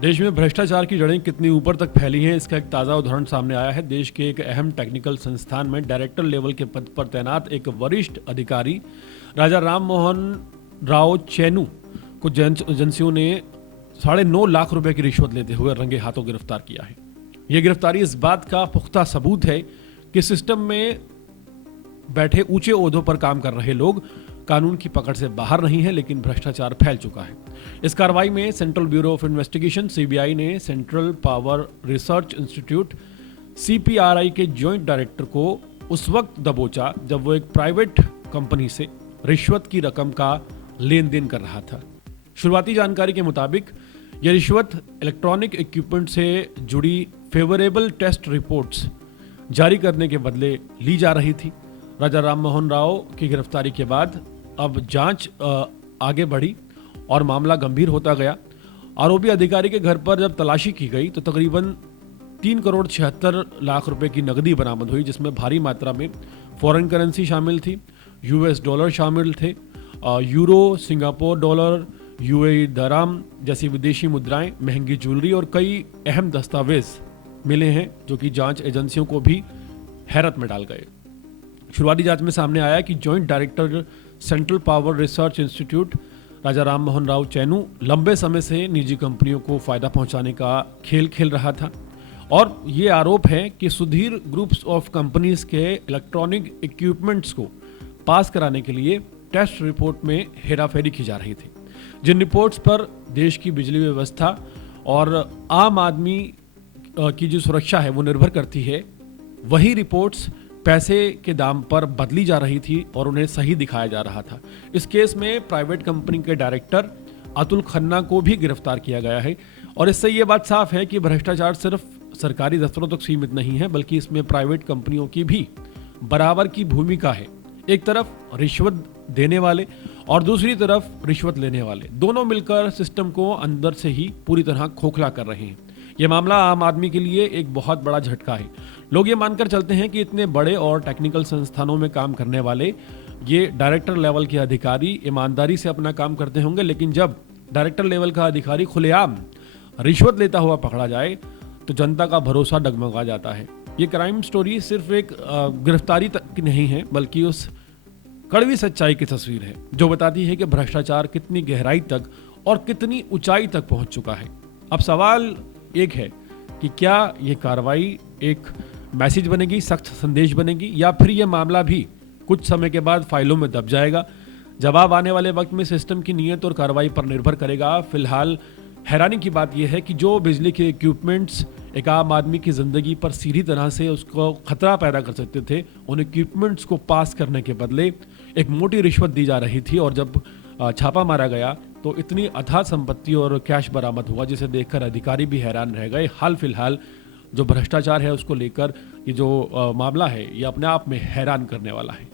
देश में भ्रष्टाचार की जड़ें कितनी ऊपर तक फैली हैं, इसका एक ताज़ा उदाहरण सामने आया है। देश के एक अहम टेक्निकल संस्थान में डायरेक्टर लेवल के पद पर तैनात एक वरिष्ठ अधिकारी राजा राम मोहन राव चैनू को एजेंसियों ने 9.5 लाख रुपए की रिश्वत लेते हुए रंगे हाथों गिरफ्तार किया है। यह गिरफ्तारी इस बात का पुख्ता सबूत है कि सिस्टम में बैठे ऊंचे ओहदों पर काम कर रहे लोग कानून की पकड़ से बाहर नहीं है, लेकिन भ्रष्टाचार फैल चुका है। इस कार्रवाई में central bureau of investigation CBI ने central power research institute CPRI के जॉइंट डायरेक्टर को उस वक्त दबोचा जब वो एक प्राइवेट कंपनी से रिश्वत की रकम का लेन देन कर रहा था। शुरुआती जानकारी के मुताबिक यह रिश्वत इलेक्ट्रॉनिक इक्विपमेंट से जुड़ी फेवरेबल टेस्ट रिपोर्ट्स जारी करने के बदले ली जा रही थी। राजा राम मोहन राव की गिरफ्तारी के बाद अब जांच आगे बढ़ी और मामला गंभीर होता गया। आरोपी अधिकारी के घर पर जब तलाशी की गई तो तकरीबन 3 करोड़ 76 लाख रुपए की नकदी बरामद हुई, जिसमें भारी मात्रा में फॉरेन करेंसी शामिल थी, यूएस डॉलर शामिल थे, euro, Singapore dollar, UAE dram जैसी विदेशी मुद्राएं, महंगी ज्वेलरी और कई अहम दस्तावेज मिले हैं, जो कि जांच एजेंसियों को भी हैरत में डाल गए। शुरुआती जांच में सामने आया कि joint director central power research institute Raja Ram Mohan Rao Chainu लंबे समय से निजी कंपनियों को फायदा पहुंचाने का खेल खेल रहा था और ये आरोप है कि सुधीर ग्रुप्स ऑफ कंपनीज के इलेक्ट्रॉनिक इक्विपमेंट्स को पास कराने के लिए टेस्ट रिपोर्ट में हेराफेरी की जा रही थी। जिन रिपोर्ट्स पर देश की बिजली व्यवस्था और आम आदमी की जो सुरक्षा है वो निर्भर करती है, वही रिपोर्ट्स पैसे के दाम पर बदली जा रही थी और उन्हें सही दिखाया जा रहा था। इस केस में प्राइवेट कंपनी के डायरेक्टर अतुल खन्ना को भी गिरफ्तार किया गया है और इससे ये बात साफ है कि भ्रष्टाचार सिर्फ सरकारी दफ्तरों तक सीमित नहीं है, बल्कि इसमें प्राइवेट कंपनियों की भी बराबर की भूमिका है। एक तरफ रिश्वत देने वाले और दूसरी तरफ रिश्वत लेने वाले, दोनों मिलकर सिस्टम को अंदर से ही पूरी तरह खोखला कर रहे हैं। यह मामला आम आदमी के लिए एक बहुत बड़ा झटका है। लोग ये मानकर चलते हैं कि इतने बड़े और टेक्निकल संस्थानों में काम करने वाले ये डायरेक्टर लेवल के अधिकारी ईमानदारी से अपना काम करते होंगे, लेकिन जब डायरेक्टर लेवल का अधिकारी खुलेआम रिश्वत लेता हुआ पकड़ा जाए तो जनता का भरोसा डगमगा जाता है। ये क्राइम स्टोरी सिर्फ एक गिरफ्तारी तक की नहीं है, बल्कि उस कड़वी सच्चाई की तस्वीर है जो बताती है कि भ्रष्टाचार कितनी गहराई तक और कितनी ऊंचाई तक पहुंच चुका है। अब सवाल एक है कि क्या ये कार्रवाई एक मैसेज बनेगी, सख्त संदेश बनेगी, या फिर यह मामला भी कुछ समय के बाद फाइलों में दब जाएगा। जवाब आने वाले वक्त में सिस्टम की नीयत और कार्रवाई पर निर्भर करेगा। फिलहाल हैरानी की बात यह है कि जो बिजली के इक्विपमेंट्स एक आम आदमी की ज़िंदगी पर सीधी तरह से उसको खतरा पैदा कर सकते थे, उन इक्विपमेंट्स को पास करने के बदले एक मोटी रिश्वत दी जा रही थी और जब छापा मारा गया तो इतनी अथाह संपत्ति और कैश बरामद हुआ, जिसे देखकर अधिकारी भी हैरान रह गए। हाल फिलहाल जो भ्रष्टाचार है उसको लेकर ये जो मामला है ये अपने आप में हैरान करने वाला है।